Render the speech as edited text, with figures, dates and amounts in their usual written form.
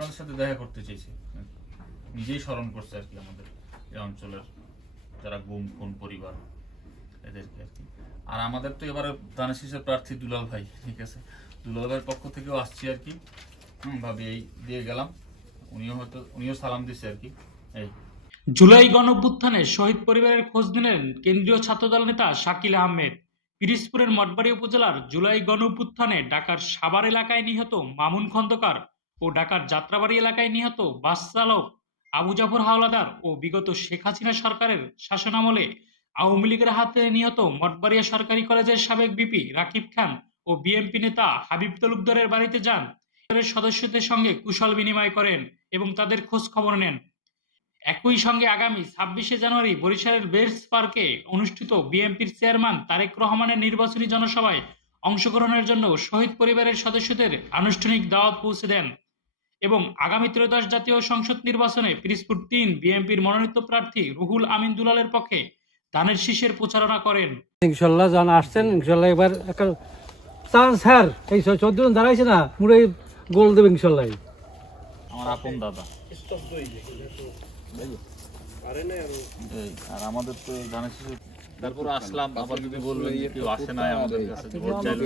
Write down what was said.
আপনাদের সাথে দেখা করতে চেয়েছে, নিজেই স্মরণ করছে আর কি আমাদের এই অঞ্চলের যারা গুম খুন পরিবার এদেরকে আর কি। আর আমাদের তো এবারে ধানের শীষের প্রার্থী দুলাল ভাই, ঠিক আছে, দুলাল ভাইয়ের পক্ষ থেকেও আসছি আর কি, ভাবে এই দিয়ে গেলাম, উনিও সালাম দিচ্ছে আর কি। এই জুলাই গণঅভ্যুত্থানে শহীদ পরিবারের খোঁজ নিলেন কেন্দ্রীয় ছাত্রদল নেতা শাকিল আহমেদ। পিরোজপুরের মঠবাড়িয়া উপজেলার জুলাই গণঅভ্যুত্থানে ঢাকার সাভার এলাকায় নিহত মামুন খন্দকার ও ঢাকার যাত্রাবাড়ি এলাকায় নিহত বাস চালক আবু জাফর হাওলাদার ও বিগত শেখ হাসিনা সরকারের শাসনামলে আওয়ামী লীগের হাতে নিহত মঠবাড়িয়া সরকারি কলেজের সাবেক বিপি রাকিব খান ও বিএনপি নেতা হাবিব তালুকদারের বাড়িতে যান। পরিবারের সদস্যদের সঙ্গে কুশল বিনিময় করেন এবং তাদের খোঁজ খবর নেন। একই সঙ্গে আগামী ২৬শে জানুয়ারি বরিশালের বেলস পার্কে অনুষ্ঠিত বিএনপির চেয়ারম্যান তারেক রহমানের নির্বাচনী জনসভায় অংশগ্রহণের জন্য শহীদ পরিবারের সদস্যদের আনুষ্ঠানিক দাওয়াত পৌঁছে দেন এবং আগামী ত্রয়োদশ জাতীয় সংসদ নির্বাচনে পিরোজপুর ৩ বিএনপির মনোনীত প্রার্থী রুহুল আমিন দুলালের পক্ষে ধানের শীষের প্রচারণা করেন। ইনশাল্লাহ জানা আসছেন, ইনশাল্লাহ এবার একটা চান্স হ্যার এই ১৪ জন দাঁড়াইছে না, পুরো গোল দেবে ইনশাল্লাহ। আমার আপন দাদা, আর আমাদের তো ধানের শীষের, তারপর আসলাম, আবার যদি বলবেন কেউ আসে নাই আমাদের কাছে ভোট চাইলে